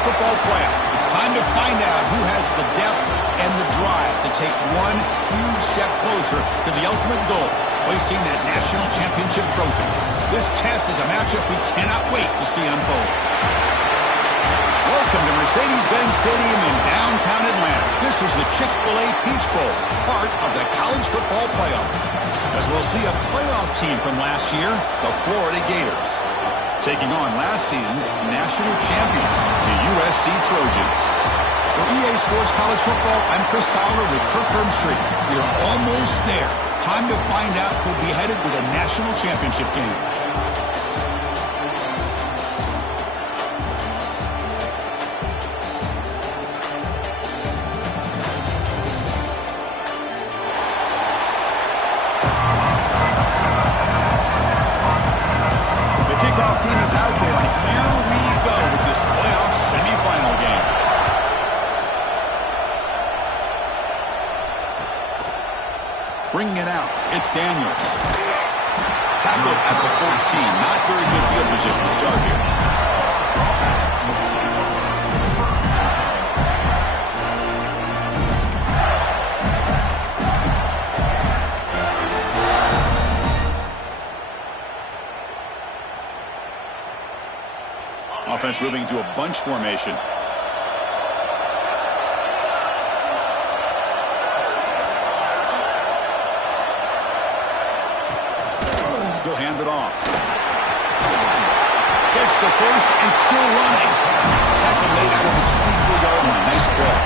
College Football Playoff. It's time to find out who has the depth and the drive to take one huge step closer to the ultimate goal, hoisting that national championship trophy. This test is a matchup we cannot wait to see unfold. Welcome to Mercedes-Benz Stadium in downtown Atlanta. This is the Chick-fil-A Peach Bowl, part of the College Football Playoff. As we'll see a playoff team from last year, the Florida Gators, taking on last season's national champions, the USC Trojans. For EA Sports College Football, I'm Chris Fowler with Kirk Herbstreit. We're almost there. Time to find out who'll be headed to the national championship game. Team is out there, and here we go with this playoff semifinal game. Bringing it out, it's Daniels. Tackled at the 14. Not very good field position to start here. Offense moving to a bunch formation. He'll hand it off. Gets the first and still running. Tackle made out of the 24-yard line. Nice ball.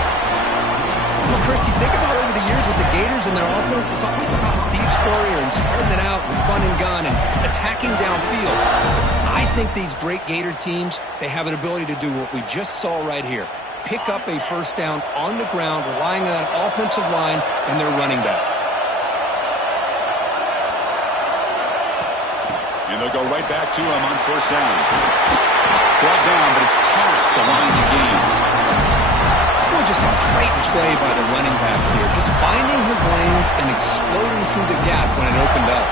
Well, Chris, you think about over the years with the Gators and their offense, it's always about Steve Spurrier and spreading it out with fun and gun and attacking downfield. I think these great Gator teams, they have an ability to do what we just saw right here. Pick up a first down on the ground, relying on that offensive line and their running back. And they'll go right back to him on first down. Brought down, but it's past the line of the game. Well, just a great play by the running back here. Just finding his lanes and exploding through the gap when it opened up.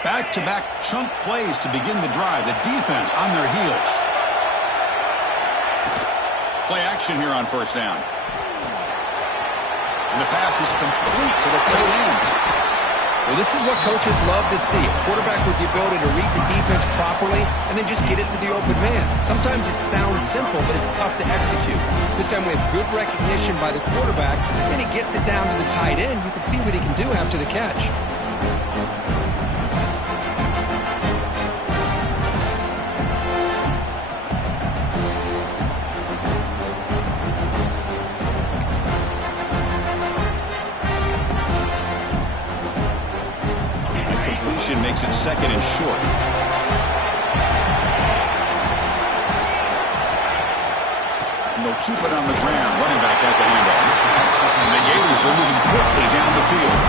Back-to-back chunk plays to begin the drive. The defense on their heels. Play action here on first down. And the pass is complete to the tight end. Well, this is what coaches love to see. A quarterback with the ability to read the defense properly and then just get it to the open man. Sometimes it sounds simple, but it's tough to execute. This time we have good recognition by the quarterback, and he gets it down to the tight end. You can see what he can do after the catch. Makes it second and short. And they'll keep it on the ground. Running back has the handoff. And the Gators are moving quickly down the field.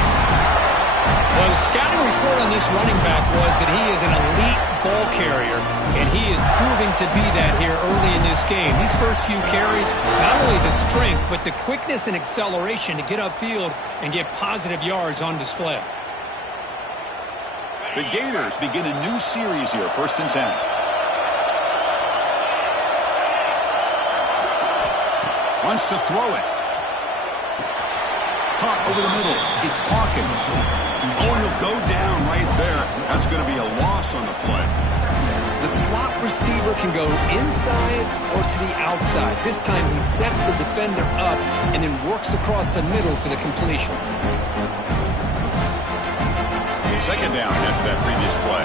Well, the scouting report on this running back was that he is an elite ball carrier, and he is proving to be that here early in this game. These first few carries, not only the strength, but the quickness and acceleration to get upfield and get positive yards on display. The Gators begin a new series here, 1st and 10. Wants to throw it. Caught over the middle. It's Hawkins. Oh, he'll go down right there. That's going to be a loss on the play. The slot receiver can go inside or to the outside. This time he sets the defender up and then works across the middle for the completion. Second down after that previous play.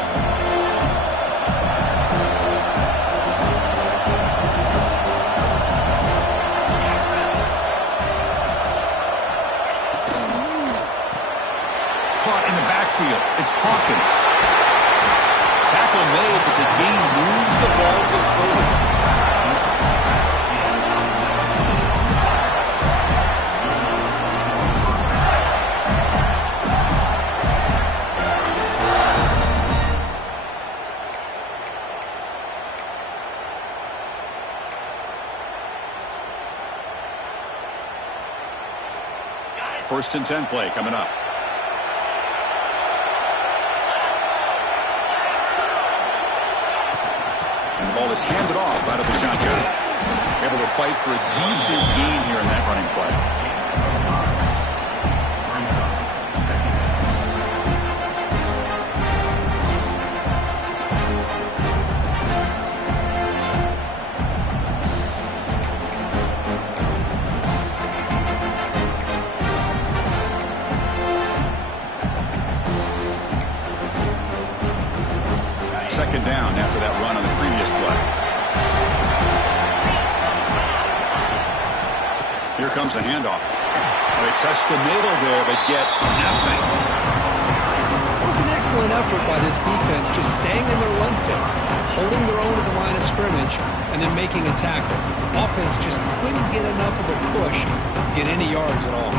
Caught in the backfield. It's Hawkins. Tackle made, but the game moves the ball to 30. First and 10 play coming up. And the ball is handed off out of the shotgun. Able to fight for a decent gain here in that running play. Second down after that run on the previous play. Here comes a handoff. They test the middle there, but get nothing. It was an excellent effort by this defense, just staying in their run fix, holding their own at the line of scrimmage, and then making a tackle. Offense just couldn't get enough of a push to get any yards at all.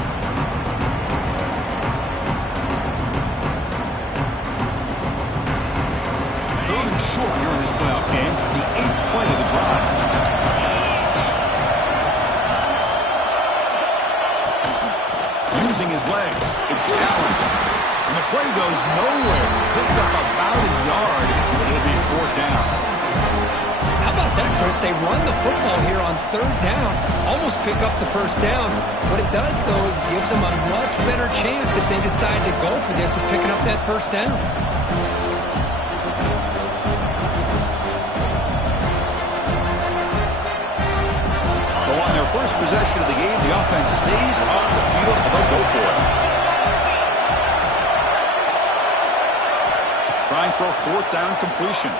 Short here in this playoff game, the 8th play of the drive. Using his legs, it's Allen. And the play goes nowhere. Picked up about a yard. It'll be 4th down. How about that, Chris? They run the football here on 3rd down, almost pick up the 1st down. What it does, though, is it gives them a much better chance if they decide to go for this of picking up that 1st down. So on their first possession of the game, the offense stays on the field and they'll go for it. Trying for a 4th down completion.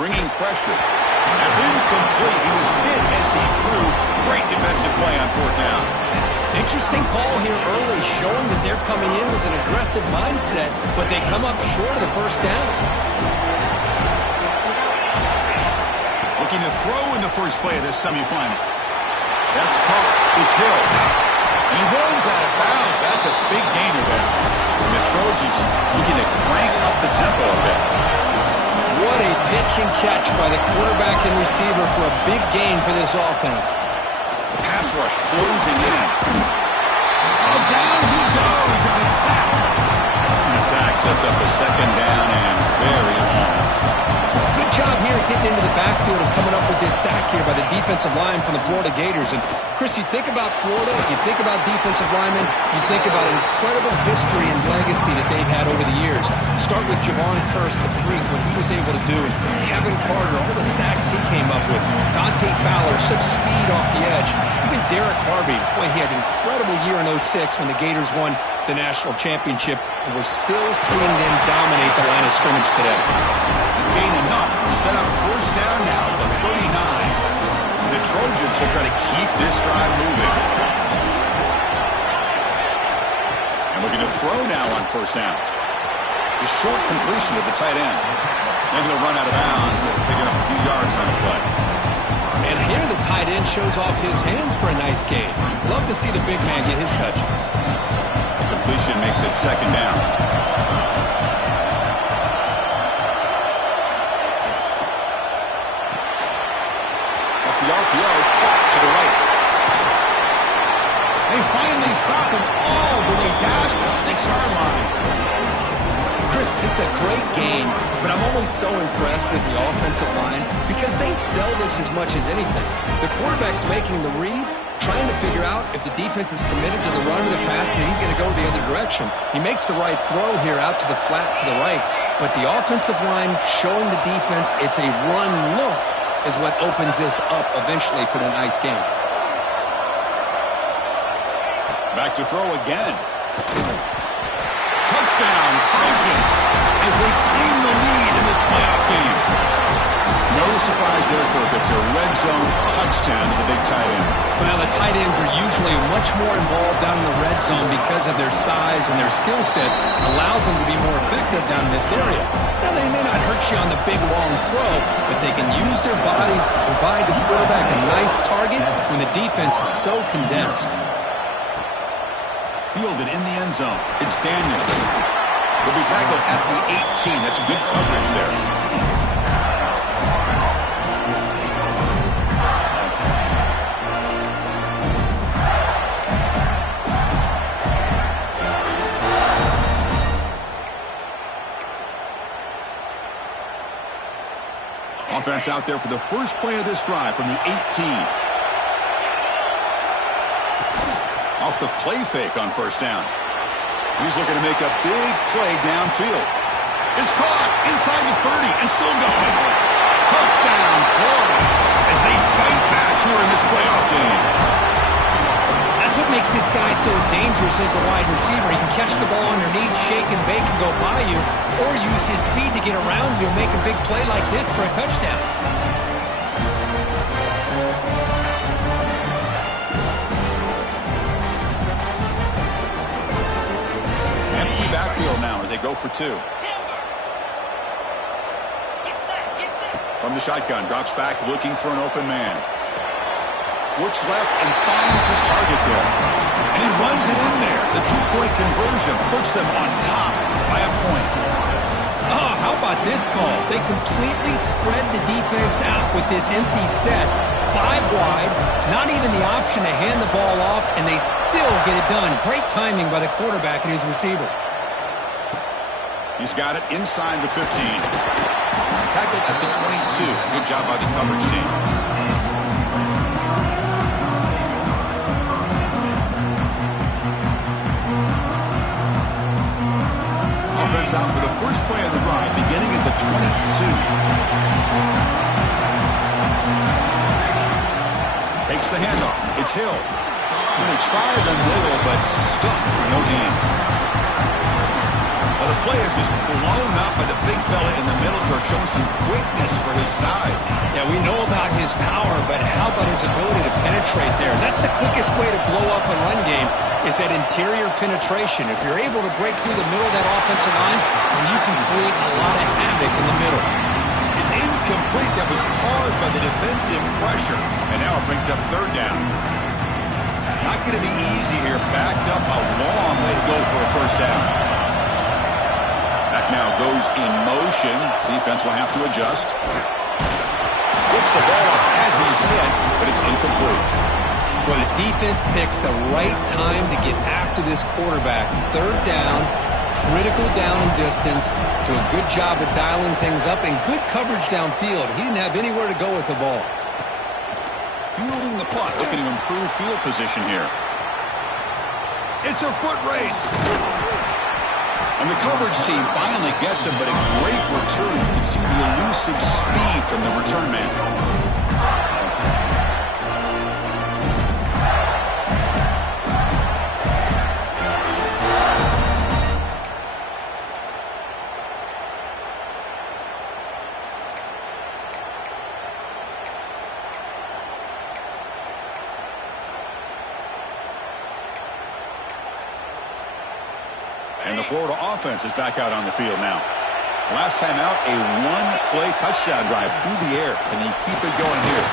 Bringing pressure. That's incomplete. He was hit as he threw. Great defensive play on 4th down. Interesting call here early, showing that they're coming in with an aggressive mindset, but they come up short of the 1st down. Looking to throw in the first play of this semifinal. That's caught. It's Hill. And he rolls out of bounds. That's a big gainer there. And the Trojans looking to crank up the tempo a bit. What a pitch and catch by the quarterback and receiver for a big gain for this offense. The pass rush closing in. Oh, down he goes. It's a sack. And the sack sets up a 2nd down and very long. Good job here getting into the backfield and coming up with this sack here by the defensive line from the Florida Gators. And, Chris, you think about Florida, if you think about defensive linemen, you think about incredible history and legacy that they've had over the years. Start with Javon Kearse, the freak, what he was able to do. And Kevin Carter, all the sacks he came up with. Dante Fowler, such speed off the edge. Even Derek Harvey, boy, he had an incredible year in 06 when the Gators won the national championship. And we're still seeing them dominate the line of scrimmage today. Gain enough to set up 1st down now at the 39. The Trojans will try to keep this drive moving. And looking to throw now on 1st down. The short completion of the tight end. They're going to run out of bounds after picking up a few yards on the play. And here the tight end shows off his hands for a nice gain. Love to see the big man get his touches. Completion makes it 2nd down. The RPO caught to the right. They finally stop him all the way down to the 6-yard line. Chris, this is a great game, but I'm always so impressed with the offensive line because they sell this as much as anything. The quarterback's making the read, trying to figure out if the defense is committed to the run or the pass, and then he's going to go the other direction. He makes the right throw here out to the flat to the right, but the offensive line showing the defense it's a run look is what opens this up eventually for the nice game. Back to throw again. Touchdown, Trojans, as they claim the lead in this playoff game. No surprise there, Kirk. It's a red zone touchdown to the big tight end. Well, the tight ends are usually much more involved down in the red zone because of their size and their skill set allows them to be more effective down in this area. Now, they may not hurt you on the big, long throw, but they can use their bodies to provide the quarterback a nice target when the defense is so condensed. Fielded in the end zone. It's Daniels. He'll be tackled at the 18. That's good coverage there. Offense out there for the first play of this drive from the 18. Off the play fake on first down. He's looking to make a big play downfield. It's caught inside the 30 and still going. Touchdown, Florida, as they fight back here in this playoff game. That's what makes this guy so dangerous as a wide receiver. He can catch the ball underneath, shake and bake and go by you, or use his speed to get around you and make a big play like this for a touchdown. Empty backfield now as they go for two. From the shotgun, drops back looking for an open man. Looks left and finds his target there. And he runs it in there. The two-point conversion puts them on top by a point. Oh, how about this call? They completely spread the defense out with this empty set. 5 wide, not even the option to hand the ball off, and they still get it done. Great timing by the quarterback and his receiver. He's got it inside the 15. Tackled at the 22. Good job by the coverage team. Offense out for the first play of the drive, beginning at the 22. Takes the handoff. It's Hill. They try the middle, but stuck for no gain. Well, the play is just blown up by the big fella in the middle, Kirk, showing some quickness for his size. Yeah, we know about his power, but how about his ability to penetrate there? That's the quickest way to blow up a run game, is that interior penetration. If you're able to break through the middle of that offensive line, then you can create a lot of havoc in the middle. It's incomplete. That was caused by the defensive pressure. And now it brings up third down. Not going to be easy here. Backed up a long way to go for a first down. That now goes in motion. Defense will have to adjust. Gets the ball up as he's hit, but it's incomplete. Well, the defense picks the right time to get after this quarterback. Third down, critical down and distance. Do a good job of dialing things up and good coverage downfield. He didn't have anywhere to go with the ball. Fielding the punt, looking to improve field position here. It's a foot race. And the coverage team finally gets him, but a great return. You can see the elusive speed from the return man. And the Florida offense is back out on the field now. Last time out, a one-play touchdown drive through the air. Can he keep it going here?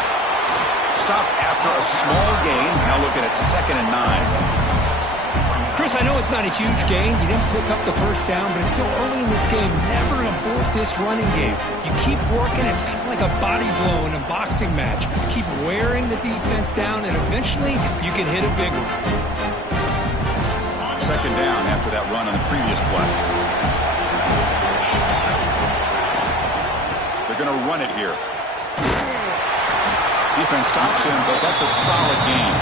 Stop after a small gain. Now looking at 2nd and 9. Chris, I know it's not a huge gain. You didn't pick up the first down, but it's still early in this game. Never abort this running game. You keep working. It's kind of like a body blow in a boxing match. Keep wearing the defense down, and eventually you can hit a big one. 2nd down after that run on the previous play. They're going to run it here. Defense stops him, but that's a solid gain.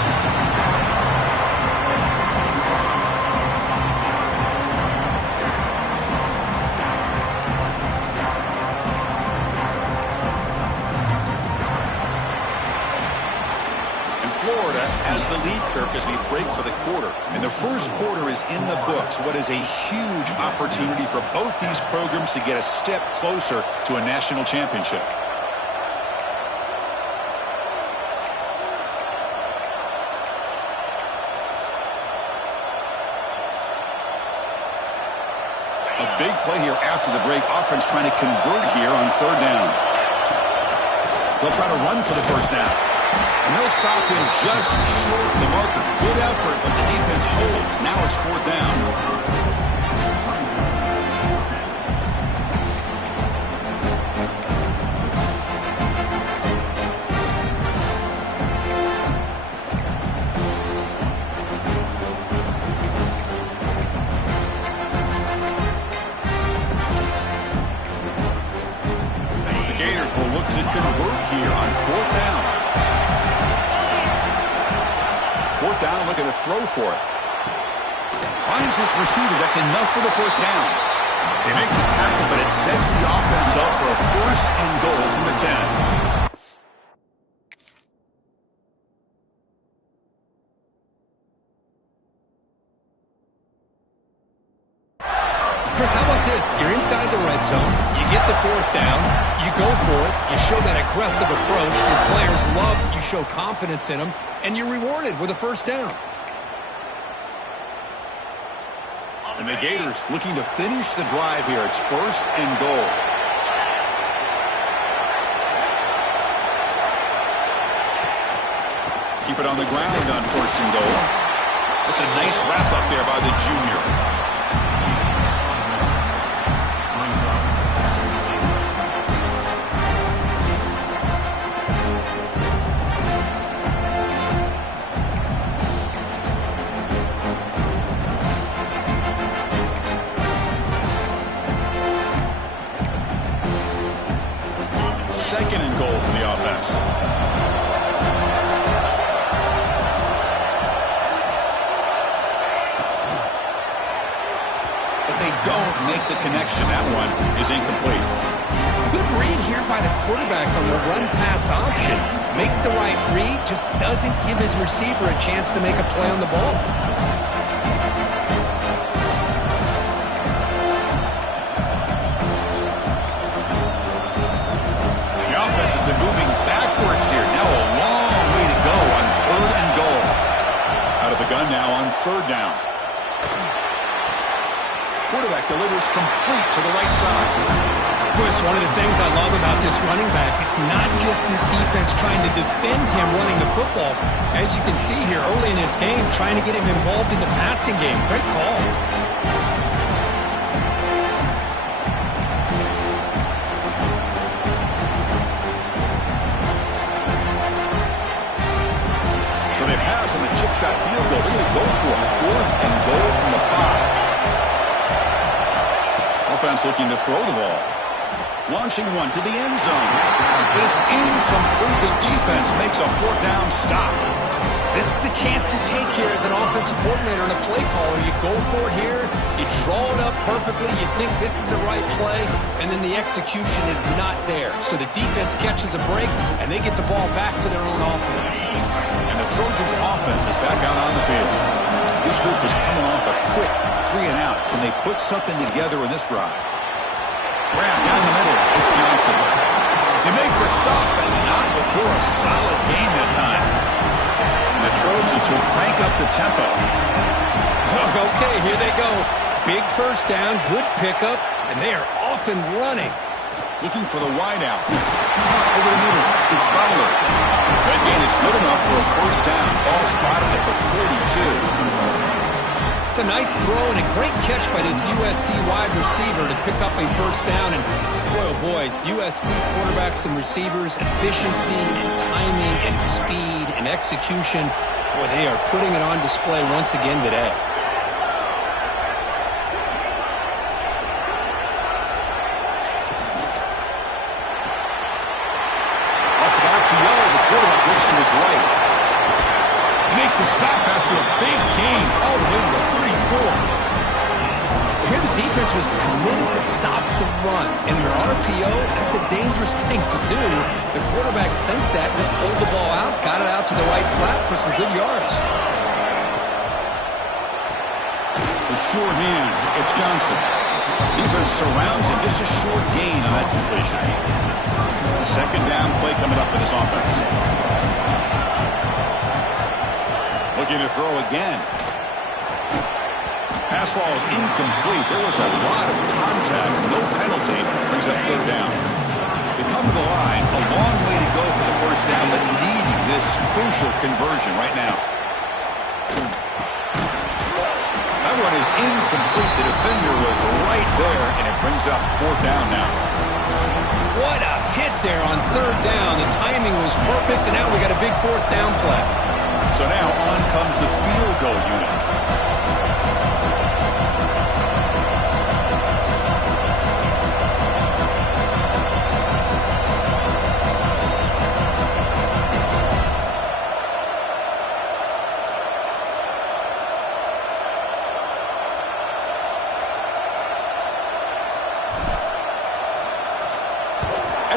Florida has the lead, Kirk, as we break for the quarter. And the first quarter is in the books. What is a huge opportunity for both these programs to get a step closer to a national championship. A big play here after the break. Offense trying to convert here on 3rd down. They'll try to run for the first down. And they'll stop him just short of the marker. Good effort, but the defense holds. Now it's 4th down. The Gators will look to looking to throw for it. Finds this receiver. That's enough for the first down. They make the tackle, but it sets the offense up for a first and goal from the 10. Chris, how about this? You're inside the red zone. You get the fourth down. You go for it. You show that aggressive approach. Your players love you show confidence in them, and you're rewarded with a first down. And the Gators looking to finish the drive here. It's first and goal. Keep it on the ground on first and goal. That's a nice wrap up there by the junior. Second and goal for the offense. But they don't make the connection. That one is incomplete. Good read here by the quarterback on the run-pass option. Makes the right read, just doesn't give his receiver a chance to make a play on the ball. Been moving backwards here. Now a long way to go on third and goal. Out of the gun now on third down. Quarterback delivers complete to the right side. Chris, one of the things I love about this running back, it's not just this defense trying to defend him running the football. As you can see here early in this game, trying to get him involved in the passing game. Great call. On the chip shot field goal. They're going to go for it. Fourth and goal from the 5. Offense looking to throw the ball. Launching one to the end zone. It's incomplete. The defense makes a fourth down stop. This is the chance you take here as an offensive coordinator and a play caller. You go for it here. You draw it up perfectly. You think this is the right play, and then the execution is not there. So the defense catches a break, and they get the ball back to their own offense. And the Trojans' offense is back out on the field. This group was coming off a quick 3 and out. Can they put something together in this drive? Graham down the middle. It's Johnson. They make the stop, but not before a solid gain that time. And the Trojans will crank up the tempo. Okay, here they go. Big first down, good pickup, and they are off and running. Looking for the wideout. Over the middle, it's Fowler. That gain is good enough for a first down. Ball spotted at the 42. It's a nice throw and a great catch by this USC wide receiver to pick up a first down. And boy, oh boy, USC quarterbacks and receivers, efficiency and timing and speed and execution. Boy, they are putting it on display once again today. To his right. They make the stop after a big gain all the way to the 34. Here the defense was committed to stop the run. And your RPO, that's a dangerous thing to do. The quarterback sensed that, just pulled the ball out, got it out to the right flat for some good yards. The sure hands, it's Johnson. Defense surrounds him, just a short gain on that completion. Second down play coming up for this offense. Looking to throw again. Pass ball is incomplete. There was a lot of contact. No penalty. Brings up third down. They come to the line. A long way to go for the first down, but needing this crucial conversion right now. That one is incomplete. The defender was right there, and it brings up fourth down now. What a hit there on third down. The timing was perfect, and now we got a big fourth down play. So now on comes the field goal unit.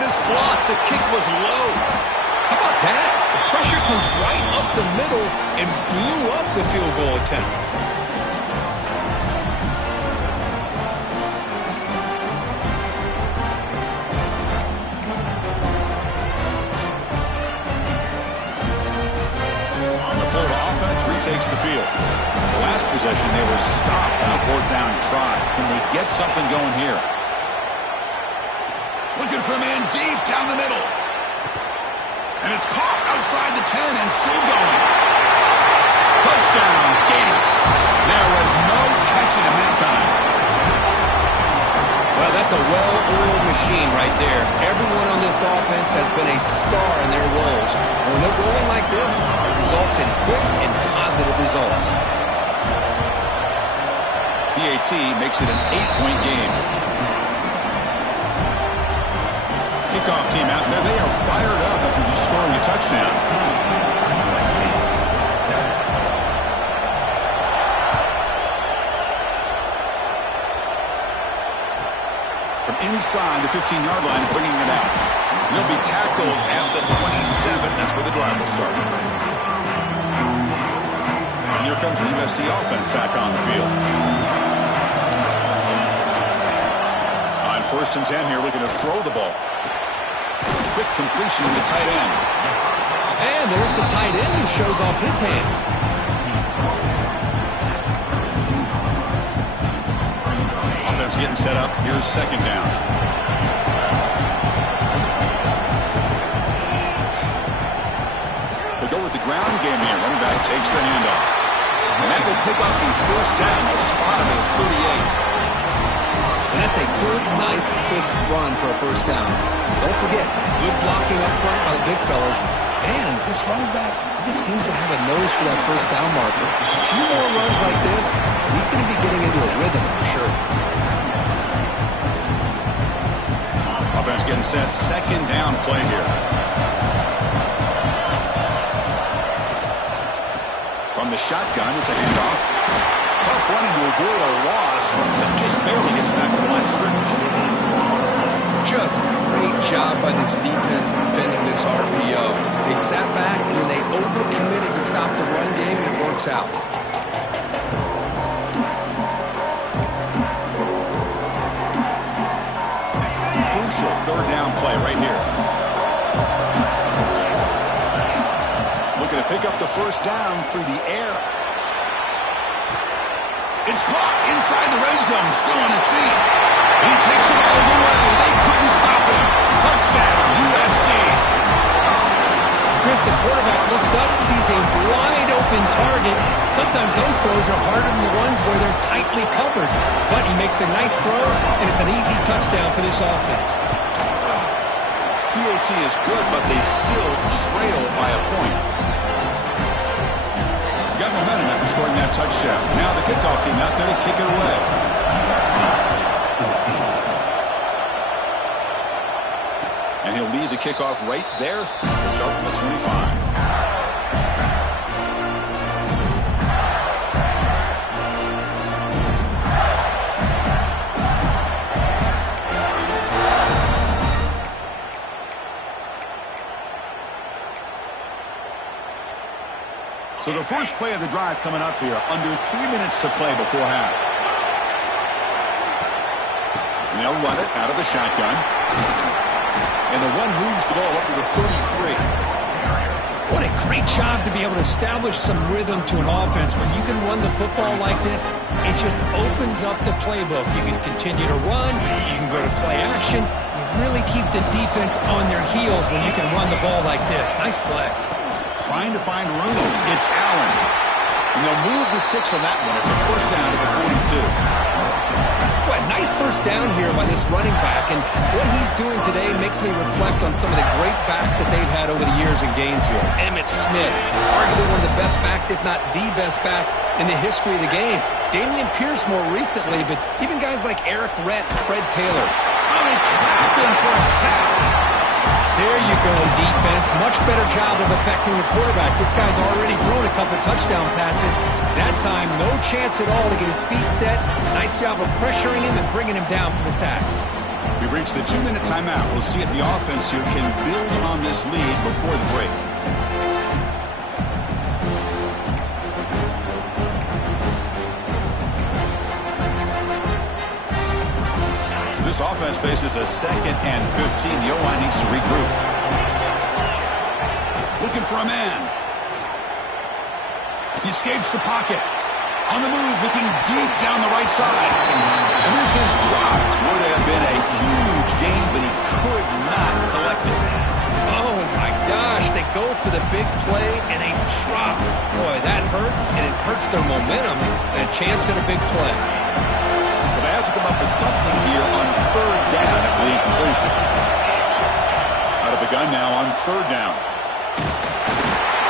is blocked. The kick was low. How about that? The pressure comes right up the middle and blew up the field goal attempt. The Florida offense retakes the field. The last possession, they were stopped on a 4th down try. Can they get something going here? Looking for a man deep down the middle. And it's caught outside the 10 and still going. Touchdown, Gators. There was no catching him that time. Well, that's a well-oiled machine right there. Everyone on this offense has been a star in their roles. And when they're rolling like this, it results in quick and positive results. PAT makes it an 8-point game. Kickoff team out there. They are fired up after just scoring a touchdown. From inside the 15-yard line, bringing it out. He'll be tackled at the 27. That's where the drive will start. And here comes the USC offense back on the field. On 1st and 10 here, looking to throw the ball. Quick completion to the tight end. And there's the tight end who shows off his hands. Offense getting set up. Here's 2nd down. They go with the ground game here. Running back takes the handoff. And that will pick up the 1st down. A spot at 38. And that's a good, nice, crisp run for a 1st down. Don't forget, good blocking up front by the big fellas. And this running back, he just seems to have a nose for that 1st down marker. A few more runs like this, he's going to be getting into a rhythm for sure. Offense getting set. 2nd down play here. From the shotgun, it's a handoff. Tough running to avoid a loss, but just barely gets back to the line of scrimmage. Just great job by this defense defending this RPO. They sat back and then they overcommitted to stop the run game, and it works out. Crucial 3rd down play right here. Looking to pick up the 1st down through the air. It's caught inside the red zone, still on his feet. He takes it all the way. They couldn't stop him. Touchdown, USC. Chris, the quarterback looks up, sees a wide-open target. Sometimes those throws are harder than the ones where they're tightly covered. But he makes a nice throw, and it's an easy touchdown for this offense. PAT is good, but they still trail by a point. Got momentum after scoring that touchdown. Now the kickoff team out there to kick it away. And he'll lead the kickoff right there. We'll start from the 25. So the first play of the drive coming up here, under 3 minutes to play before half. And they'll run it out of the shotgun. And the run moves the ball up to the 33. What a great job to be able to establish some rhythm to an offense. When you can run the football like this, it just opens up the playbook. You can continue to run, you can go to play action. You really keep the defense on their heels when you can run the ball like this. Nice play. Trying to find room. It's Allen. And they'll move the 6 on that one. It's a 1st down at the 42. Well, nice 1st down here by this running back. And what he's doing today makes me reflect on some of the great backs that they've had over the years in Gainesville. Emmitt Smith, arguably one of the best backs, if not the best back in the history of the game. Dameon Pierce more recently, but even guys like Eric Rett and Fred Taylor. Oh, they trap him for a sack. There you go, defense. Much better job of affecting the quarterback. This guy's already thrown a couple touchdown passes. That time, no chance at all to get his feet set. Nice job of pressuring him and bringing him down for the sack. We've reached the 2-minute timeout. We'll see if the offense here can build on this lead before the break. This offense faces a 2nd and 15. The O-line needs to regroup. Looking for a man. He escapes the pocket. On the move, looking deep down the right side. And this is dropped. Would have been a huge gain, but he could not collect it. Oh, my gosh. They go for the big play, and they drop. Boy, that hurts, and it hurts their momentum. And a chance at a big play. So they have to come up with something here on 3rd down at the incompletion. Out of the gun now on 3rd down.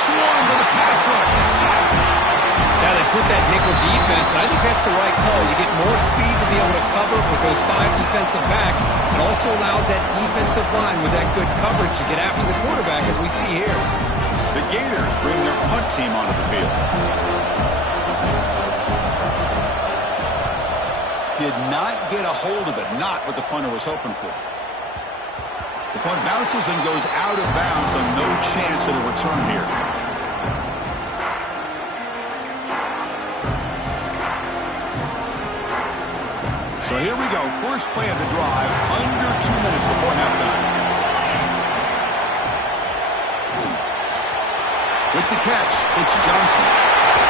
Swarm with a pass rush. He's sacked. Now they put that nickel defense, and I think that's the right call. You get more speed to be able to cover with those 5 defensive backs. It also allows that defensive line with that good coverage to get after the quarterback, as we see here. The Gators bring their punt team onto the field. Did not get a hold of it, not what the punter was hoping for. The punt bounces and goes out of bounds, so no chance at a return here. So here we go. First play of the drive, under 2 minutes before halftime. With the catch, it's Johnson.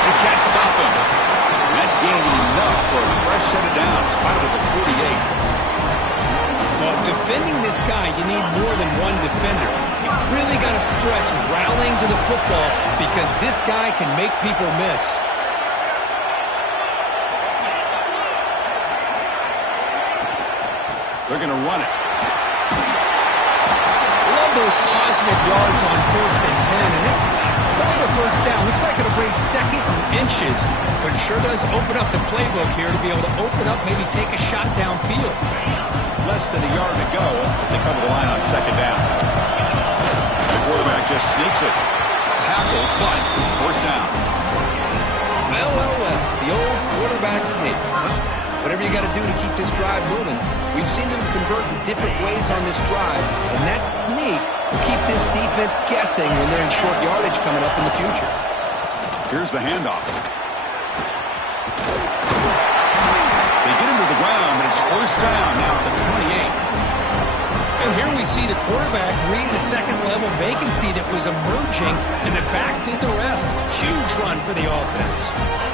They can't stop him. That gained enough for a fresh set of downs, spotted at the 48. Well, defending this guy, you need more than one defender. You really got to stress rallying to the football because this guy can make people miss. They're going to run it. Love those positive yards on 1st and 10, and it's quite a first down. Looks like it'll bring 2nd and inches, but it sure does open up the playbook here to be able to open up, maybe take a shot downfield. Less than a yard to go as they cover the line on 2nd down. The quarterback just sneaks it. Tackle, but 1st down. Well, the old quarterback sneak. Whatever you got to do to keep this drive moving. We've seen them convert in different ways on this drive, and that sneak will keep this defense guessing when they're in short yardage coming up in the future. Here's the handoff. They get him to the ground, but it's 1st down now at the 28. And here we see the quarterback read the 2nd level vacancy that was emerging, and the back did the rest. Huge run for the offense.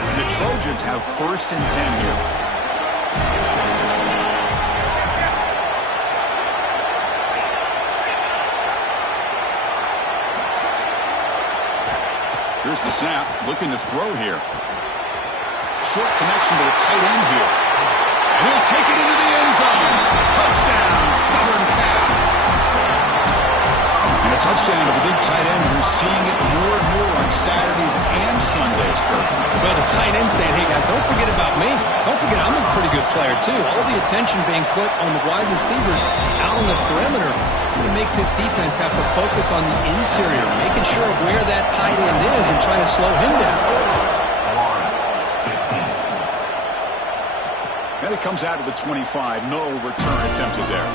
And the Trojans have 1st and 10 here. Here's the snap, looking to throw here. Short connection to the tight end here. And he'll take it into the end zone. Touchdown, Southern Cal. And a touchdown to the big tight end. We're seeing it more and more on Saturdays and Sundays, Kirk. Well, the tight end saying, hey, guys, don't forget about me. Don't forget I'm a pretty good player, too. All the attention being put on the wide receivers out on the perimeter. It's going to make this defense have to focus on the interior, making sure where that tight end is and trying to slow him down. And it comes out of the 25. No return attempted there.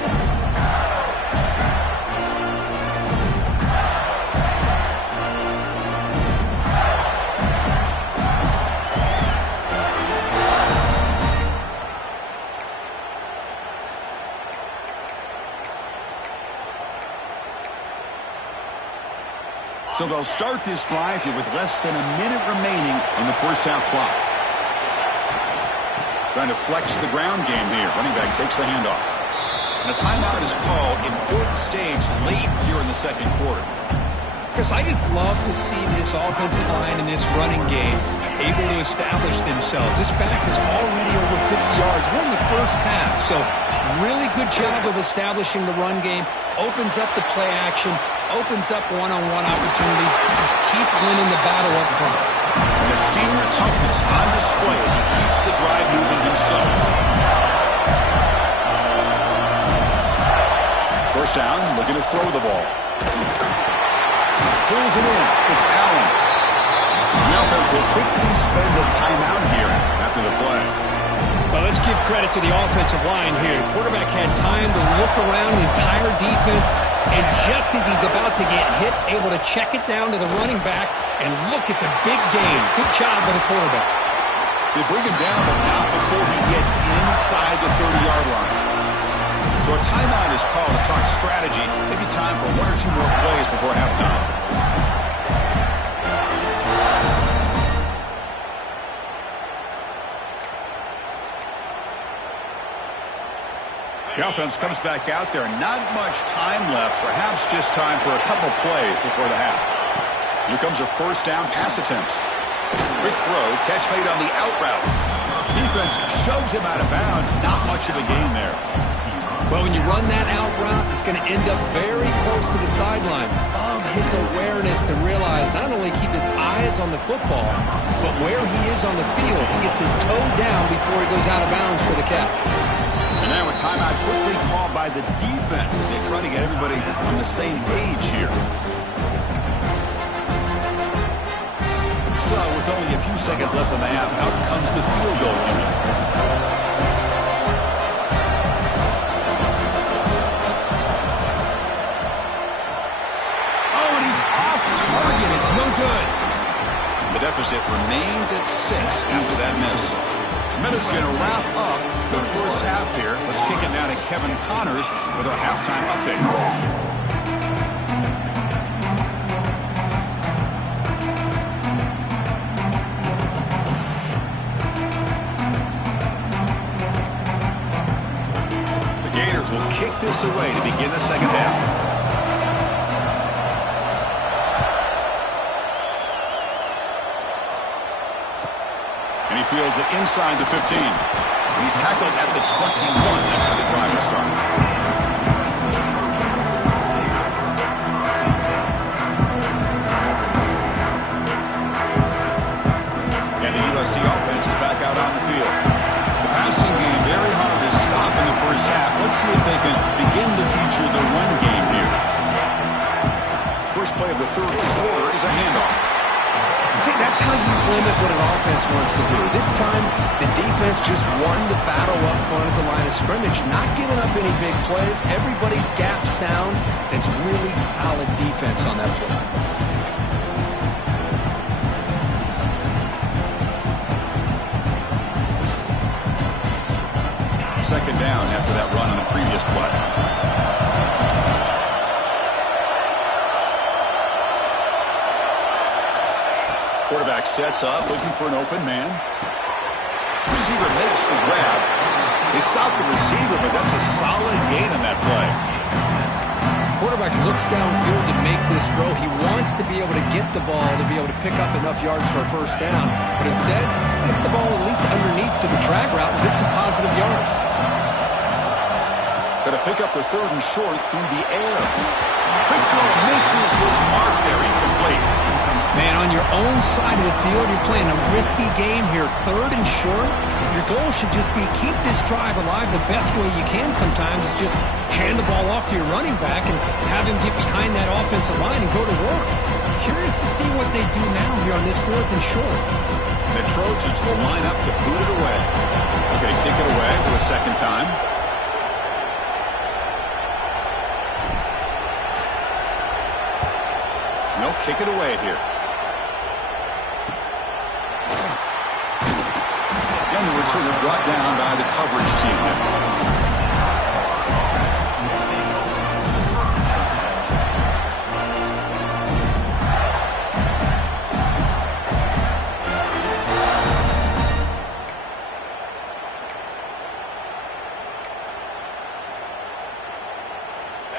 So they'll start this drive here with less than a minute remaining on the 1st half clock. Trying to flex the ground game here. Running back takes the handoff. And a timeout is called. Important stage late here in the 2nd quarter. Chris, I just love to see this offensive line and this running game able to establish themselves. This back is already over 50 yards. We're in the 1st half, so really good job of establishing the run game. Opens up the play action, opens up one-on-one opportunities. Just keep winning the battle up front. And the senior toughness on display as he keeps the drive moving himself. 1st down, looking to throw the ball. Pulls it in. It's Allen. The offense will quickly spend a timeout here after the play. Well, let's give credit to the offensive line here. The quarterback had time to look around the entire defense, and just as he's about to get hit, able to check it down to the running back, and look at the big gain. Good job by the quarterback. They bring him down, but not before he gets inside the 30-yard line. So a timeout is called to talk strategy. Maybe time for one or two more plays before halftime. The offense comes back out there. Not much time left. Perhaps just time for a couple plays before the half. Here comes a first down pass attempt. Quick throw. Catch made on the out route. Defense shoves him out of bounds. Not much of a gain there. Well, when you run that out route, it's going to end up very close to the sideline. Of his awareness to realize not only keep his eyes on the football, but where he is on the field. He gets his toe down before he goes out of bounds for the catch. And now a timeout quickly called by the defense as they try to get everybody on the same page here. So with only a few seconds left in the half, out comes the field goal unit. Oh, and he's off target. It's no good. The deficit remains at 6 after that miss. Minutes going to wrap up the first half here. Let's kick it now to Kevin Connors with our halftime update. The Gators will kick this away to begin the second half. Fields it inside the 15. And he's tackled at the 21. That's where the drive will start. And the USC offense is back out on the field. The passing game very hard to stop in the first half. Let's see if they can begin to feature the run game here. First play of the third quarter is a handoff. See, that's how you limit what an offense wants to do. This time, the defense just won the battle up front at the line of scrimmage, not giving up any big plays. Everybody's gap sound. It's really solid defense on that play. Second down after that run on the previous play. Quarterback sets up, looking for an open man. Receiver makes the grab. They stop the receiver, but that's a solid gain on that play. Quarterback looks downfield to make this throw. He wants to be able to get the ball to be able to pick up enough yards for a first down, but instead, gets the ball at least underneath to the drag route and gets some positive yards. Going to pick up the third and short through the air. Quick throw misses his mark there, incomplete. Man, on your own side of the field, you're playing a risky game here. Third and short, your goal should just be keep this drive alive the best way you can sometimes. Is just hand the ball off to your running back and have him get behind that offensive line and go to work. Curious to see what they do now here on this fourth and short. The Trojans will line up to boot it away. They're going to kick it away for the second time. No, kick it away here. And the returner brought down by the coverage team there.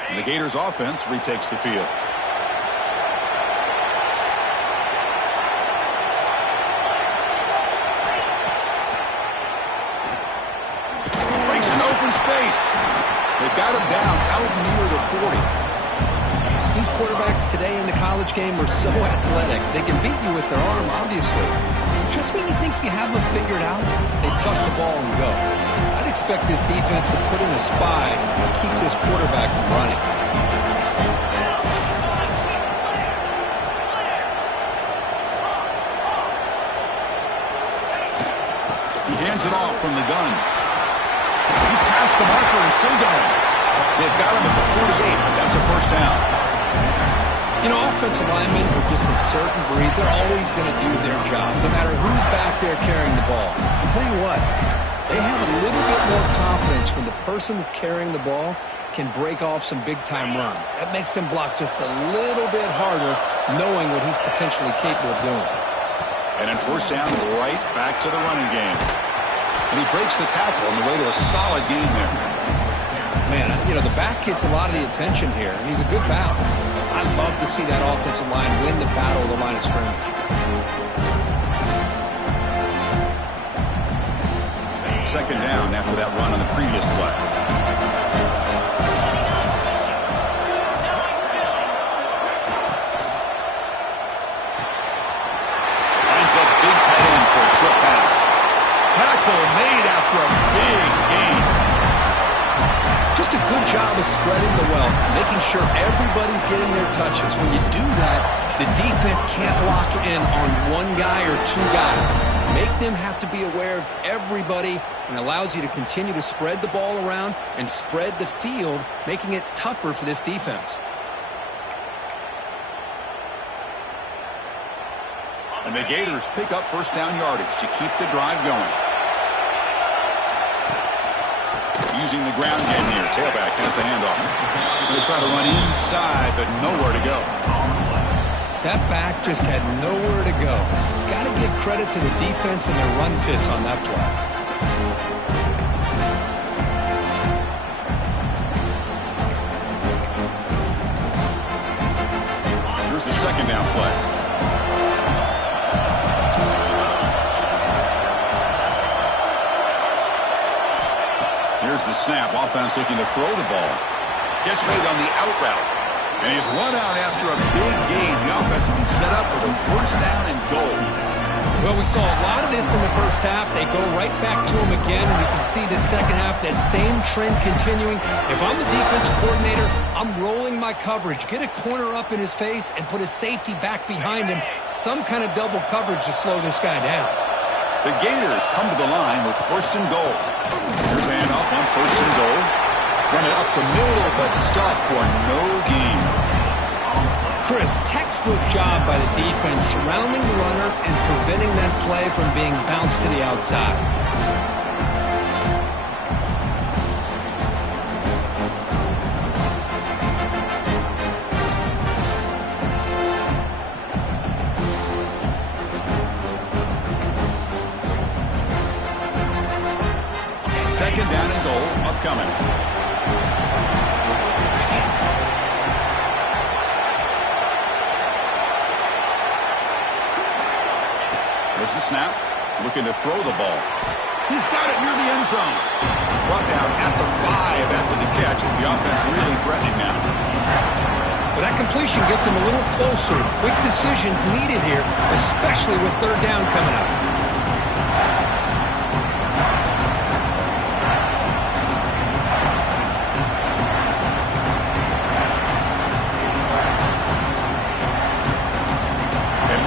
And the Gators offense retakes the field. Space. They've got him down out near the 40. These quarterbacks today in the college game are so athletic. They can beat you with their arm, obviously. Just when you think you have them figured out, they tuck the ball and go. I'd expect this defense to put in a spy and keep this quarterback from running. He hands Hands it off from the gun. He's past the marker and still going. They've got him at the 48, but that's a first down. You know, offensive linemen are just a certain breed. They're always going to do their job, no matter who's back there carrying the ball. I'll tell you what, they have a little bit more confidence when the person that's carrying the ball can break off some big-time runs. That makes them block just a little bit harder, knowing what he's potentially capable of doing. And then first down, right back to the running game. And he breaks the tackle on the way to a solid gain there. Man, you know, the back gets a lot of the attention here, and he's a good battle. I love to see that offensive line win the battle of the line of scrimmage. Second down after that run on the previous play. Finds that big tight end for a short pass. Tackle made after a big gain. Just a good job of spreading the wealth, making sure everybody's getting their touches. When you do that, the defense can't lock in on one guy or two guys. Make them have to be aware of everybody, and allows you to continue to spread the ball around and spread the field, making it tougher for this defense. And the Gators pick up first down yardage to keep the drive going. Using the ground game here. Tailback has the handoff. They try to run inside, but nowhere to go. That back just had nowhere to go. Got to give credit to the defense and their run fits on that play. Here's the second down play. Here's the snap. Offense looking to throw the ball. Catch made on the out route. And he's run out after a big gain. The offense will be set up with a first down and goal. Well, we saw a lot of this in the first half. They go right back to him again, and we can see the second half, that same trend continuing. If I'm the defensive coordinator, I'm rolling my coverage. Get a corner up in his face and put a safety back behind him. Some kind of double coverage to slow this guy down. The Gators come to the line with first and goal. Here's the handoff on first and goal. Run it up the middle, but stuff for no gain. Chris, textbook job by the defense surrounding the runner and preventing that play from being bounced to the outside. Second down and goal upcoming. There's the snap. Looking to throw the ball. He's got it near the end zone. Brought down at the 5 after the catch. The offense really threatening now. Well, that completion gets him a little closer. Quick decisions needed here, especially with third down coming up.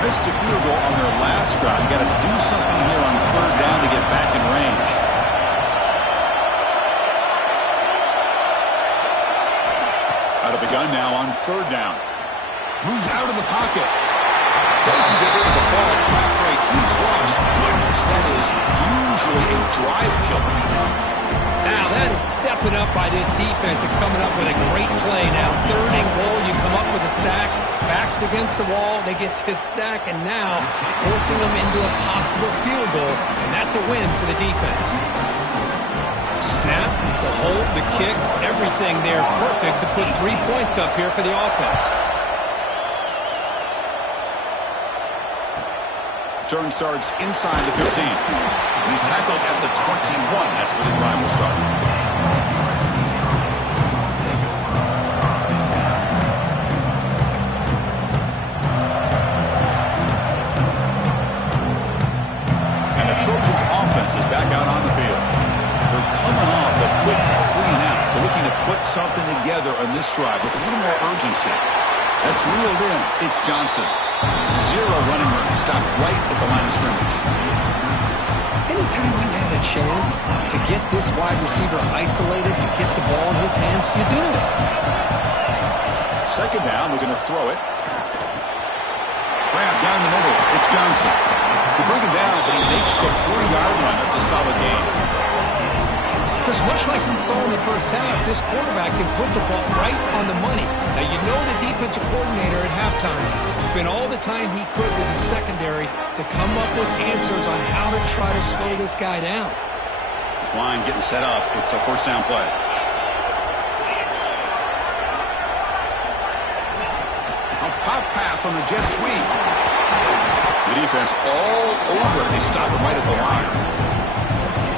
Missed a field goal on their last drive. Got to do something here on third down to get back in range. Out of the gun now on third down. Moves out of the pocket. Doesn't get rid of the ball. Trying for a huge loss. Goodness, that is usually a drive killer. Now that is stepping up by this defense and coming up with a great play. Now third and goal, you come up with a sack. Backs against the wall, they get this sack, and now forcing them into a possible field goal, and that's a win for the defense. Snap, the hold, the kick, everything there perfect to put 3 points up here for the offense. Turn starts inside the 15. He's tackled at the 21. That's where the drive will start. And the Trojans' offense is back out on the field. They're coming off a quick 3 and out, so looking to put something together on this drive with a little more urgency. That's reeled in. It's Johnson. 0 running room. Stopped right at the line of scrimmage. anytime you have a chance to get this wide receiver isolated, to get the ball in his hands, you do it. Second down, we're going to throw it. Grab down the middle. It's Johnson. They bring him down, but he makes the 40-yard run. That's a solid gain. Because much like we saw in the first half, this quarterback can put the ball right on the money. Now, you know the defensive coordinator at halftime spent all the time he could with his secondary to come up with answers on how to try to slow this guy down. This line getting set up. It's a first down play. A pop pass on the jet sweep. The defense all over it. They stop it right at the line.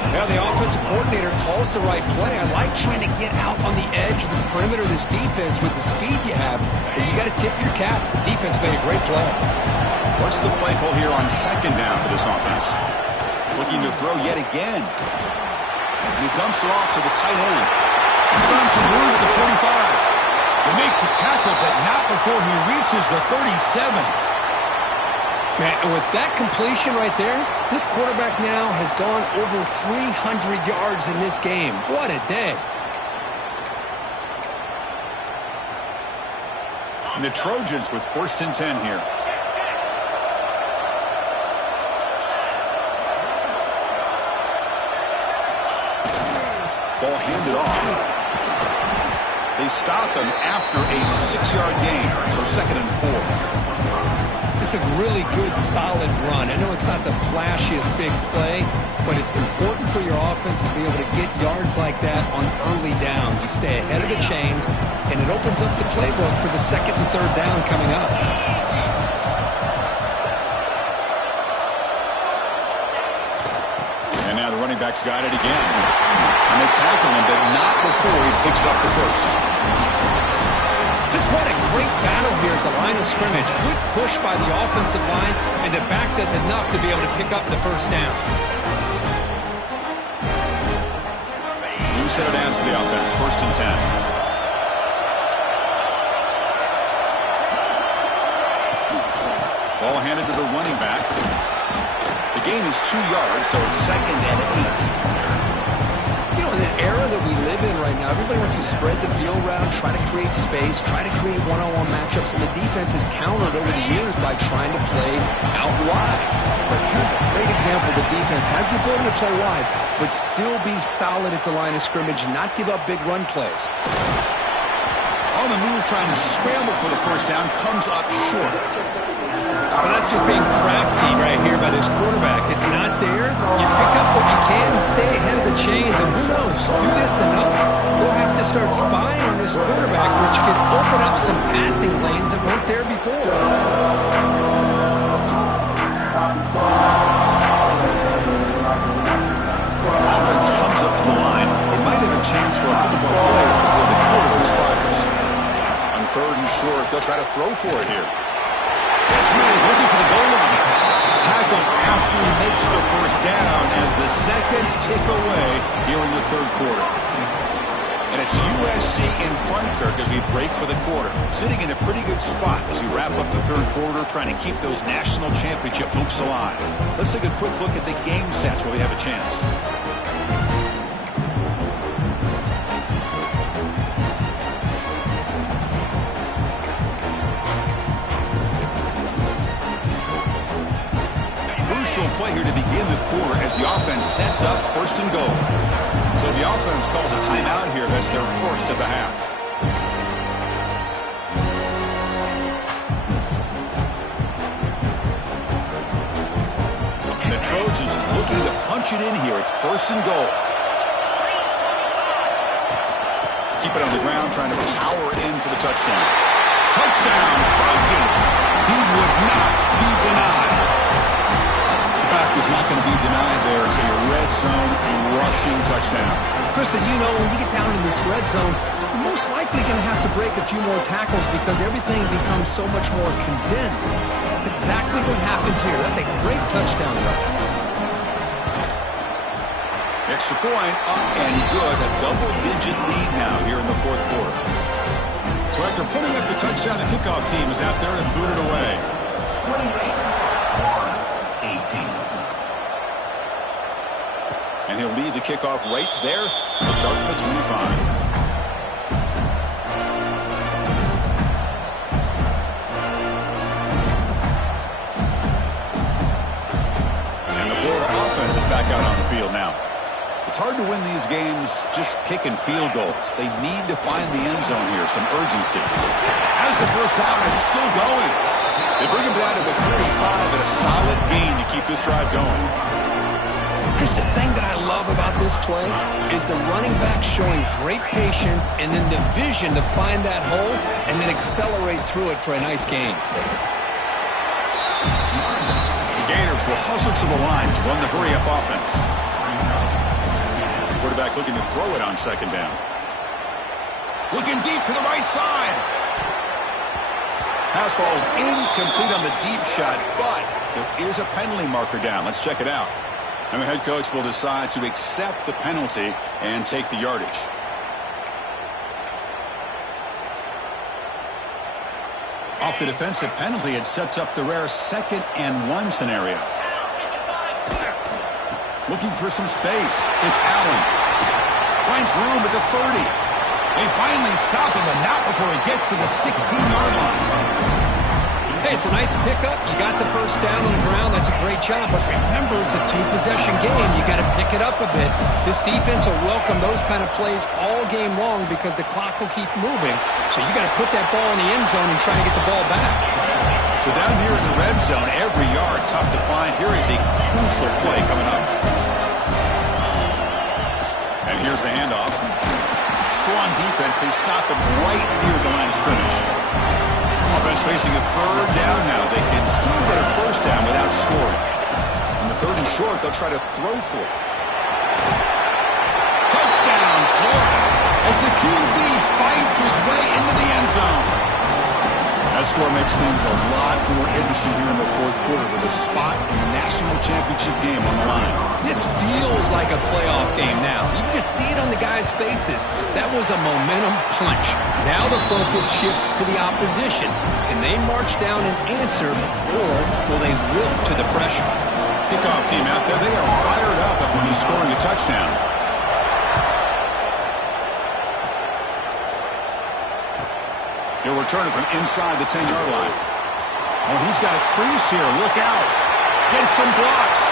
Well, the offensive coordinator calls the right play. I like trying to get out on the edge of the perimeter of this defense with the speed you have, but you got to tip your cap. The defense made a great play. What's the play call here on second down for this offense? Looking to throw yet again. And he dumps it off to the tight end. He's done some room at the 45. They make the tackle, but not before he reaches the 37. Man, and with that completion right there, this quarterback now has gone over 300 yards in this game. What a day. And the Trojans with 1st and 10 here. Ball handed off. They stop him after a 6-yard gain, so 2nd and 4. It's a really good, solid run. I know it's not the flashiest big play, but it's important for your offense to be able to get yards like that on early downs. You stay ahead of the chains, and it opens up the playbook for the 2nd and 3rd down coming up. And now the running back's got it again. And they tackle him, but not before he picks up the first. Just what a great battle here at the line of scrimmage. Good push by the offensive line, and the back does enough to be able to pick up the first down. New set of downs for the offense, 1st and 10. Ball handed to the running back. The gain is 2 yards, so it's 2nd and 8. You know, in the era that we live in right now, everybody wants to spread the field around, try to create space, try to create one-on-one matchups, and the defense has countered over the years by trying to play out wide. But here's a great example. The defense has the ability to play wide, but still be solid at the line of scrimmage, not give up big run plays. On the move, trying to scramble for the first down, comes up short. Well, that's just being crafty right here by this quarterback. It's not there. You pick up what you can and stay ahead of the chains. And who knows, do this enough, we'll have to start spying on this quarterback, which could open up some passing lanes that weren't there before. Offense comes up to the line. They might have a chance for a couple more plays before the quarter expires. On 3rd and short, they'll try to throw for it here. Catch made, looking for the goal line. Tackle after he makes the first down as the seconds tick away here in the 3rd quarter. And it's USC in front, Kirk, as we break for the quarter. Sitting in a pretty good spot as we wrap up the 3rd quarter, trying to keep those national championship hopes alive. Let's take a quick look at the game stats where we have a chance. Play here to begin the quarter as the offense sets up 1st and goal. So the offense calls a timeout here. That's their first of the half. And the Trojans looking to punch it in here. It's 1st and goal. Keep it on the ground, trying to power in for the touchdown. Touchdown, Trojans! He would not be denied. Was not going to be denied there. It's a red zone rushing touchdown. Chris, as you know, when we get down in this red zone, we're most likely going to have to break a few more tackles because everything becomes so much more condensed. That's exactly what happened here. That's a great touchdown run. Extra point up and good. A double-digit lead now here in the 4th quarter. So after putting up the touchdown, the kickoff team is out there and boot it away. 28-18. And he'll lead the kickoff right there. He'll start at the 25. Back out on the field now. It's hard to win these games just kicking field goals. They need to find the end zone here, some urgency. As the first down is still going. They bring him down to the 45 and a solid gain to keep this drive going. Chris, the thing that I love about this play is the running back showing great patience and then the vision to find that hole and then accelerate through it for a nice gain. Gators will hustle to the line to run the hurry-up offense. Quarterback looking to throw it on second down. Looking deep to the right side. Pass falls incomplete on the deep shot, but there is a penalty marker down. Let's check it out. And the head coach will decide to accept the penalty and take the yardage. Off the defensive penalty, it sets up the rare 2nd and 1 scenario. Looking for some space. It's Allen. Finds room at the 30. They finally stop him, but not before he gets to the 16-yard line. Hey, it's a nice pickup. You got the first down on the ground. That's a great job. But remember, it's a 2-possession game. You got to pick it up a bit. This defense will welcome those kind of plays all game long because the clock will keep moving. So you got to put that ball in the end zone and try to get the ball back. So down here in the red zone, every yard tough to find. Here is a crucial play coming up. And here's the handoff. Strong defense. They stop him right near the line of scrimmage. Offense facing a third down now. They can still get a first down without scoring. On the 3rd and short, they'll try to throw for it. Touchdown, Florida, as the QB fights his way into the end zone. That score makes things a lot more interesting here in the 4th quarter with a spot in the national championship game on the line. This feels like a playoff game now. You can just see it on the guys' faces. That was a momentum punch. Now the focus shifts to the opposition. Can they march down and answer, or will they wilt to the pressure? Kickoff team out there. They are fired up after just scoring a touchdown. He'll return it from inside the 10-yard line. Oh, he's got a crease here. Look out. Get some blocks.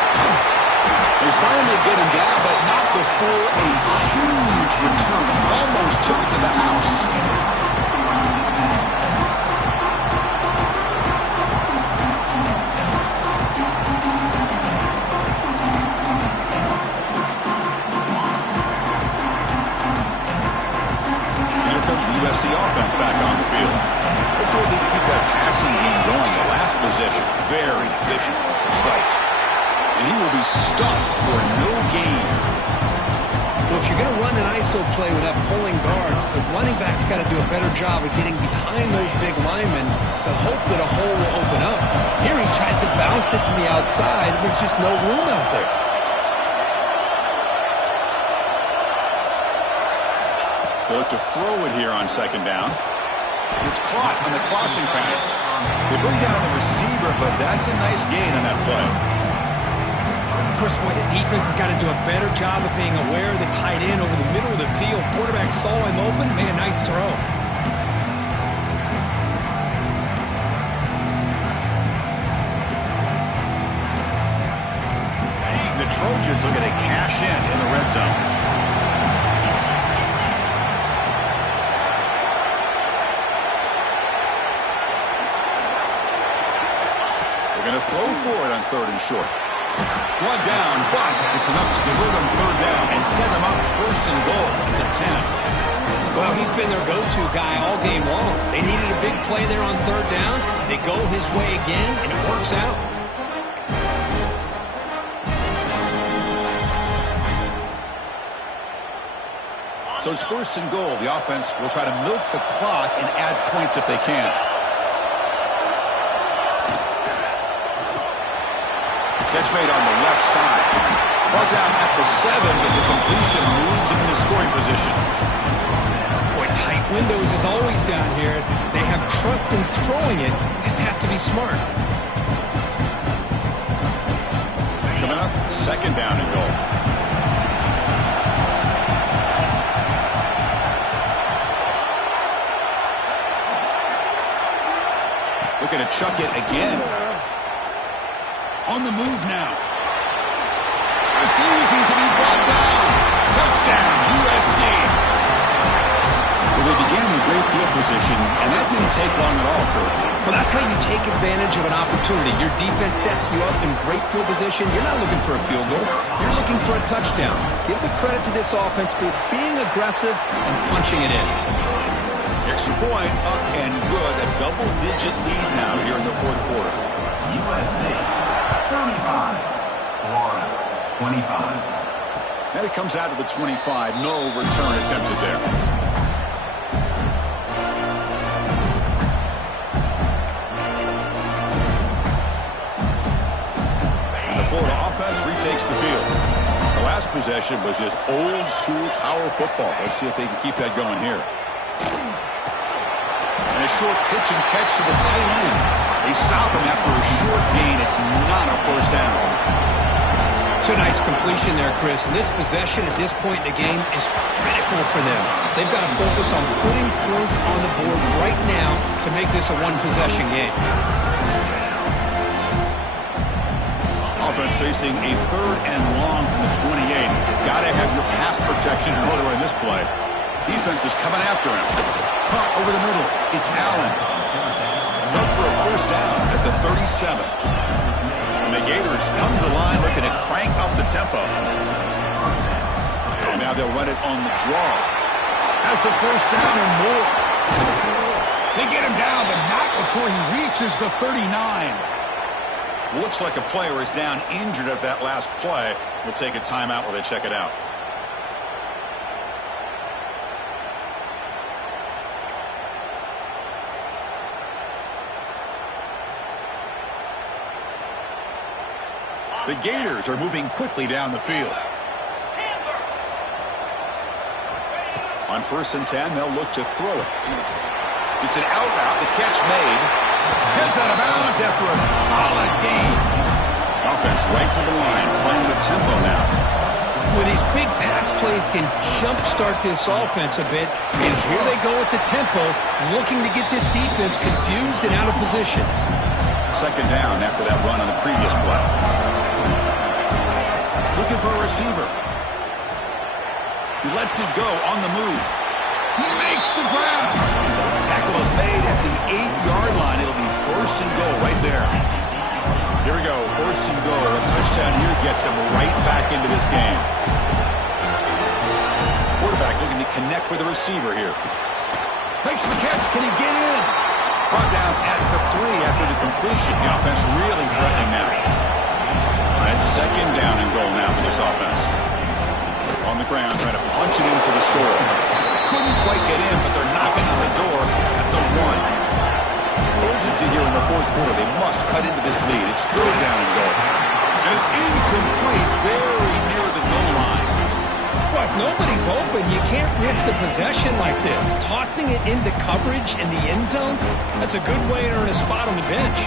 They finally get him down, but not before a huge return. Almost took it to the house. USC offense back on the field. Let's see if they can keep that passing game going. The last possession, very efficient, precise. And he will be stuffed for no gain. Well, if you're going to run an ISO play with that pulling guard, the running back's got to do a better job of getting behind those big linemen to hope that a hole will open up. Here he tries to bounce it to the outside. There's just no room out there. They look to throw it here on second down. It's caught on the crossing pattern. They bring down the receiver, but that's a nice gain on that play. Of course, boy, the defense has got to do a better job of being aware of the tight end over the middle of the field. Quarterback saw him open, made a nice throw. The Trojans are going to cash in the red zone. Going to throw for it on 3rd and short. One down, but it's enough to convert on 3rd down and set them up 1st and goal at the 10. Well, he's been their go-to guy all game long. They needed a big play there on 3rd down. They go his way again, and it works out. So it's 1st and goal. The offense will try to milk the clock and add points if they can. Catch made on the left side. Brought down at the 7, but the completion moves him into scoring position. Boy, tight windows as always down here. They have trust in throwing it. They just have to be smart. Coming up, 2nd down and goal. looking to chuck it again. On the move now. Refusing to be brought down. Touchdown, USC. Well, they began with great field position, and that didn't take long at all, Kurt. Well, that's how you take advantage of an opportunity. Your defense sets you up in great field position. You're not looking for a field goal. You're looking for a touchdown. Give the credit to this offense for being aggressive and punching it in. Extra point, up and good. A double-digit lead now here in the fourth quarter. USC, 35. Florida, 25. And it comes out to the 25. No return attempted there. Florida offense retakes the field. The last possession was just old-school power football. Let's see if they can keep that going here. And a short pitch and catch to the tight end. They stop him after a short gain. It's not a first down. It's a nice completion there, Chris. And this possession at this point in the game is critical for them. They've got to focus on putting points on the board right now to make this a one-possession game. Offense facing a third and long from the 28. Got to have your pass protection in order in this play. Defense is coming after him. Punt over the middle. It's Allen. Up for a first down at the 37. And the Gators come to the line looking to crank up the tempo. And now they'll run it on the draw. Has the first down and more. They get him down, but not before he reaches the 39. Looks like a player is down injured at that last play. We'll take a timeout while they check it out. The Gators are moving quickly down the field. On 1st and 10, they'll look to throw it. It's an out route. The catch made. Gets out of bounds after a solid game. Offense right to the line, playing with tempo now. Well, these big pass plays can jumpstart this offense a bit, and here they go with the tempo, looking to get this defense confused and out of position. Second down after that run on the previous play. Looking for a receiver. He lets it go on the move. He makes the grab. Tackle is made at the 8-yard line. It'll be 1st and goal right there. Here we go, 1st and goal. A touchdown here gets him right back into this game. Quarterback looking to connect with the receiver here. Makes the catch. Can he get in? Brought down at the 3 after the completion. The offense really threatening now. And 2nd down and goal now for this offense. On the ground, trying to punch it in for the score. Couldn't quite get in, but they're knocking on the door at the 1. Urgency here in the fourth quarter. They must cut into this lead. It's 3rd down and goal. And it's incomplete, very near the goal line. Well, if nobody's open, you can't miss the possession like this. Tossing it into coverage in the end zone, that's a good way to earn a spot on the bench.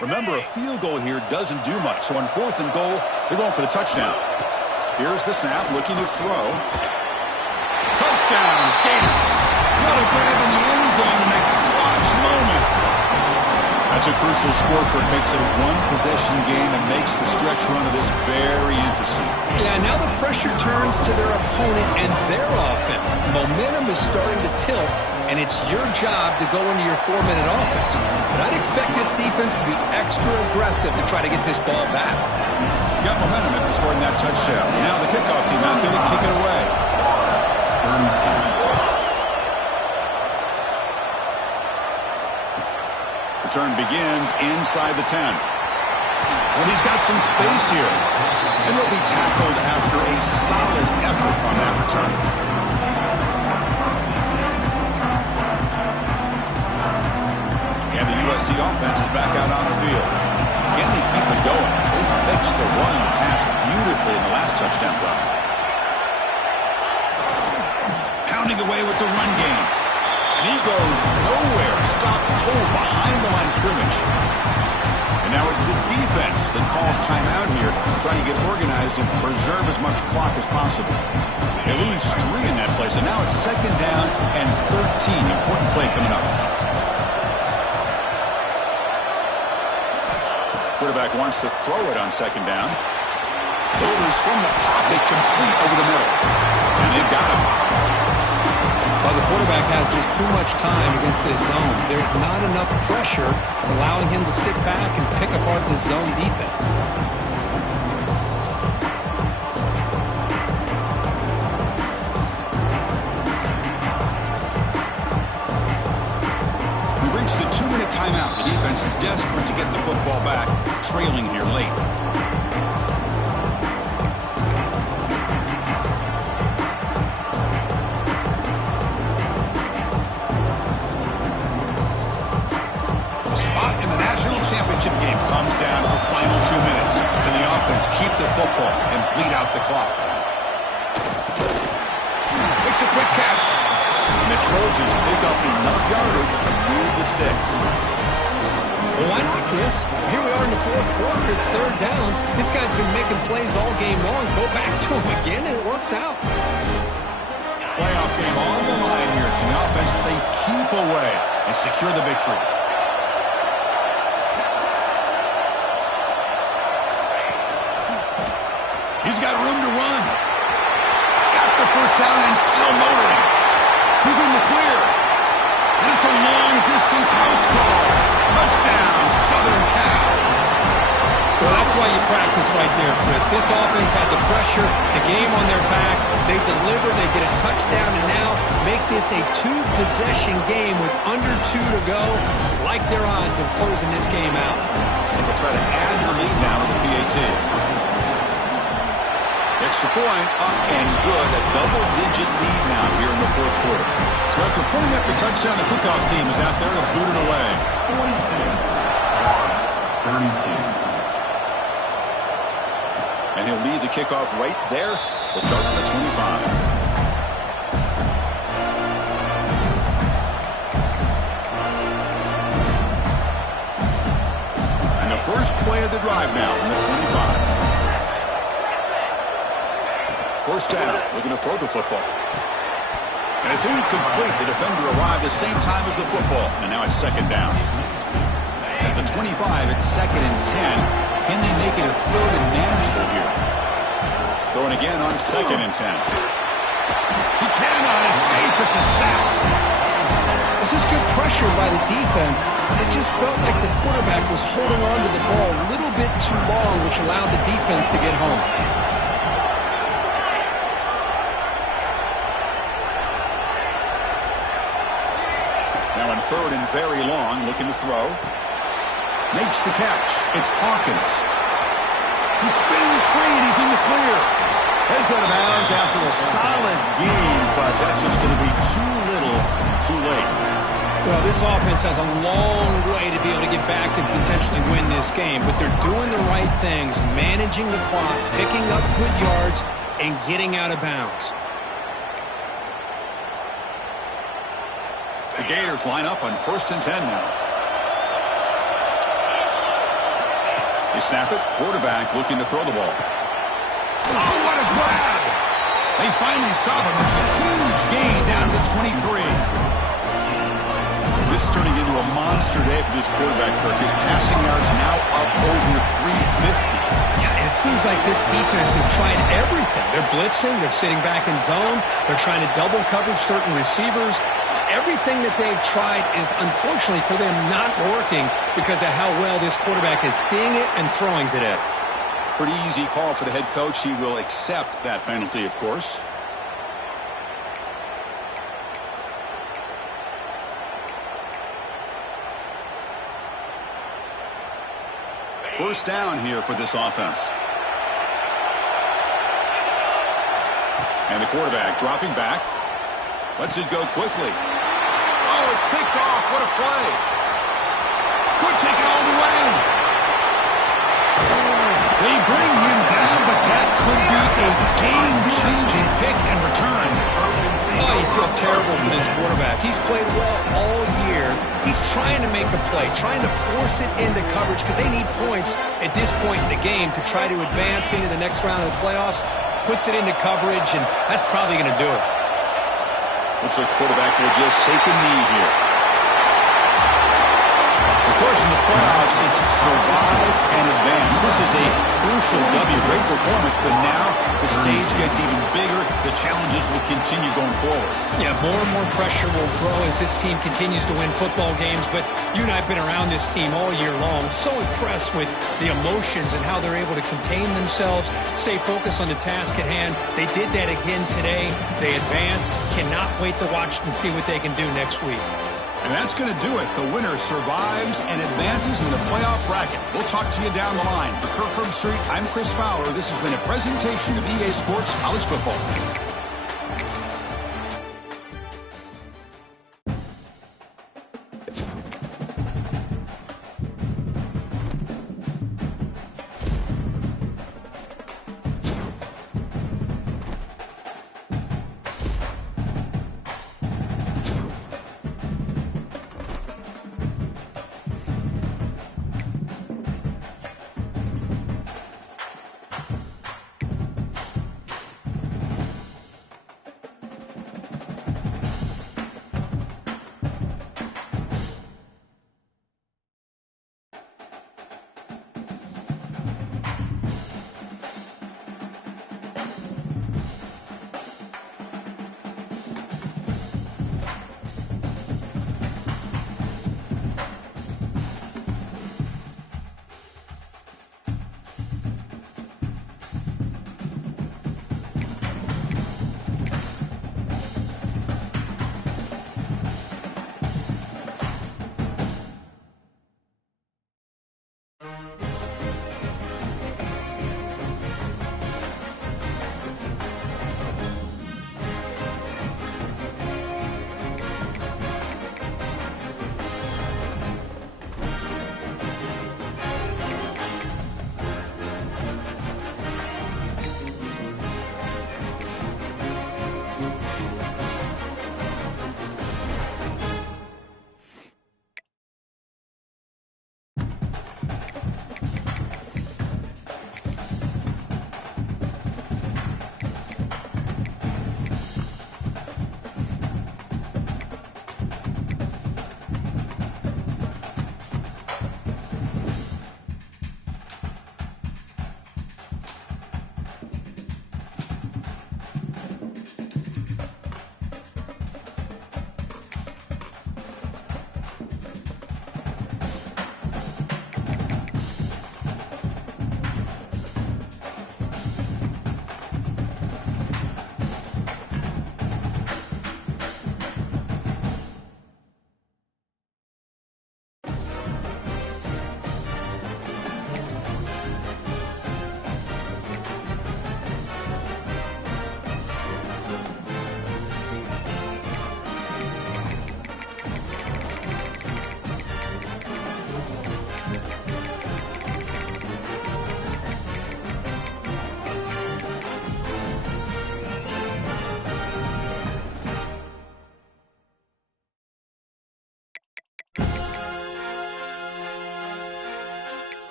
Remember, a field goal here doesn't do much. So on 4th and goal, they're going for the touchdown. Here's the snap, looking to throw. Touchdown, Gators. What a grab in the end zone in that clutch moment. That's a crucial score for it. Makes it a one-possession game and makes the stretch run of this very interesting. Yeah, now the pressure turns to their opponent and their offense. The momentum is starting to tilt, and it's your job to go into your 4-minute offense. But I'd expect this defense to be extra aggressive to try to get this ball back. Got momentum after scoring that touchdown. Now the kickoff team out there to kick it away. 32. Return begins inside the 10. Well, he's got some space here. And he'll be tackled after a solid effort on that return. And the USC offense is back out on the field. Can they keep it going? They mixed the run and pass beautifully in the last touchdown drive. Pounding away with the run game. And he goes nowhere. Stopped cold behind the line of scrimmage. And now it's the defense that calls timeout here, trying to get organized and preserve as much clock as possible. They lose 3 in that play, so now it's 2nd down and 13. Important play coming up. Quarterback wants to throw it on 2nd down. Delivers from the pocket, complete over the middle. And they've got him. Well, the quarterback has just too much time against this zone. There's not enough pressure to allowing him to sit back and pick apart the zone defense. We've reached the 2-minute timeout. The defense is desperate to get the football back, trailing here late. Championship game comes down to the final 2 minutes. Can the offense keep the football and bleed out the clock? Makes a quick catch. And the Trojans pick up enough yardage to move the sticks. Well, why not, Chris? Here we are in the 4th quarter. It's 3rd down. This guy's been making plays all game long. Go back to him again, and it works out. Playoff game on the line here. Can the offense play keep away and secure the victory? He's got room to run. Got the first down and still motoring. He's in the clear. And it's a long-distance house call. Touchdown, Southern Cal. Well, that's why you practice right there, Chris. This offense had the pressure, the game on their back. They deliver, they get a touchdown, and now make this a 2-possession game with under 2 to go. Like their odds of closing this game out. And they'll try to add their lead now with the PAT. Extra point, up and good. A double-digit lead now here in the 4th quarter. So after putting up the touchdown, the kickoff team is out there to boot it away. 42. And he'll lead the kickoff right there. They'll start on the 25. And the first play of the drive now from the 25. First down, looking to throw the football. And it's incomplete. The defender arrived the same time as the football. And now it's 2nd down. At the 25, it's 2nd and 10. Can they make it a 3rd and manageable here? Throwing again on 2nd and 10. He cannot escape. It's a sack. This is good pressure by the defense. It just felt like the quarterback was holding on to the ball a little bit too long, which allowed the defense to get home. Now in 3rd and very long, looking to throw. Makes the catch. It's Hawkins. He spins free and he's in the clear. Heads out of bounds after a solid game, but that's just going to be too little, too late. Well, this offense has a long way to be able to get back and potentially win this game, but they're doing the right things, managing the clock, picking up good yards, and getting out of bounds. The Gators line up on 1st and 10 now. They snap it. Quarterback looking to throw the ball. Oh, what a grab! They finally stop him. It's a huge gain down to the 23. This turning into a monster day for this quarterback, Kirk. His passing yards now up over 350. Yeah, and it seems like this defense has tried everything. They're blitzing, they're sitting back in zone, they're trying to double coverage certain receivers. Everything that they've tried is, unfortunately for them, not working because of how well this quarterback is seeing it and throwing today. Pretty easy call for the head coach. He will accept that penalty, of course. First down here for this offense. And the quarterback dropping back. Lets it go quickly. Oh, it's picked off. What a play. Could take it all the way. They bring him down, but that could be a game-changing pick and return. Oh, you feel terrible for this quarterback. He's played well all year. He's trying to make a play, trying to force it into coverage because they need points at this point in the game to try to advance into the next round of the playoffs. Puts it into coverage, and that's probably going to do it. Looks like the quarterback will just take a knee here. Of course, in the playoffs, it's survive and advance. This is a crucial W. Great performance, but now the stage gets even bigger. The challenges will continue going forward. Yeah, more and more pressure will grow as this team continues to win football games, but you and I have been around this team all year long. So impressed with the emotions and how they're able to contain themselves, stay focused on the task at hand. They did that again today. They advance. Cannot wait to watch and see what they can do next week. And that's going to do it. The winner survives and advances in the playoff bracket. We'll talk to you down the line. For Kirk Herbstreit, I'm Chris Fowler. This has been a presentation of EA Sports College Football.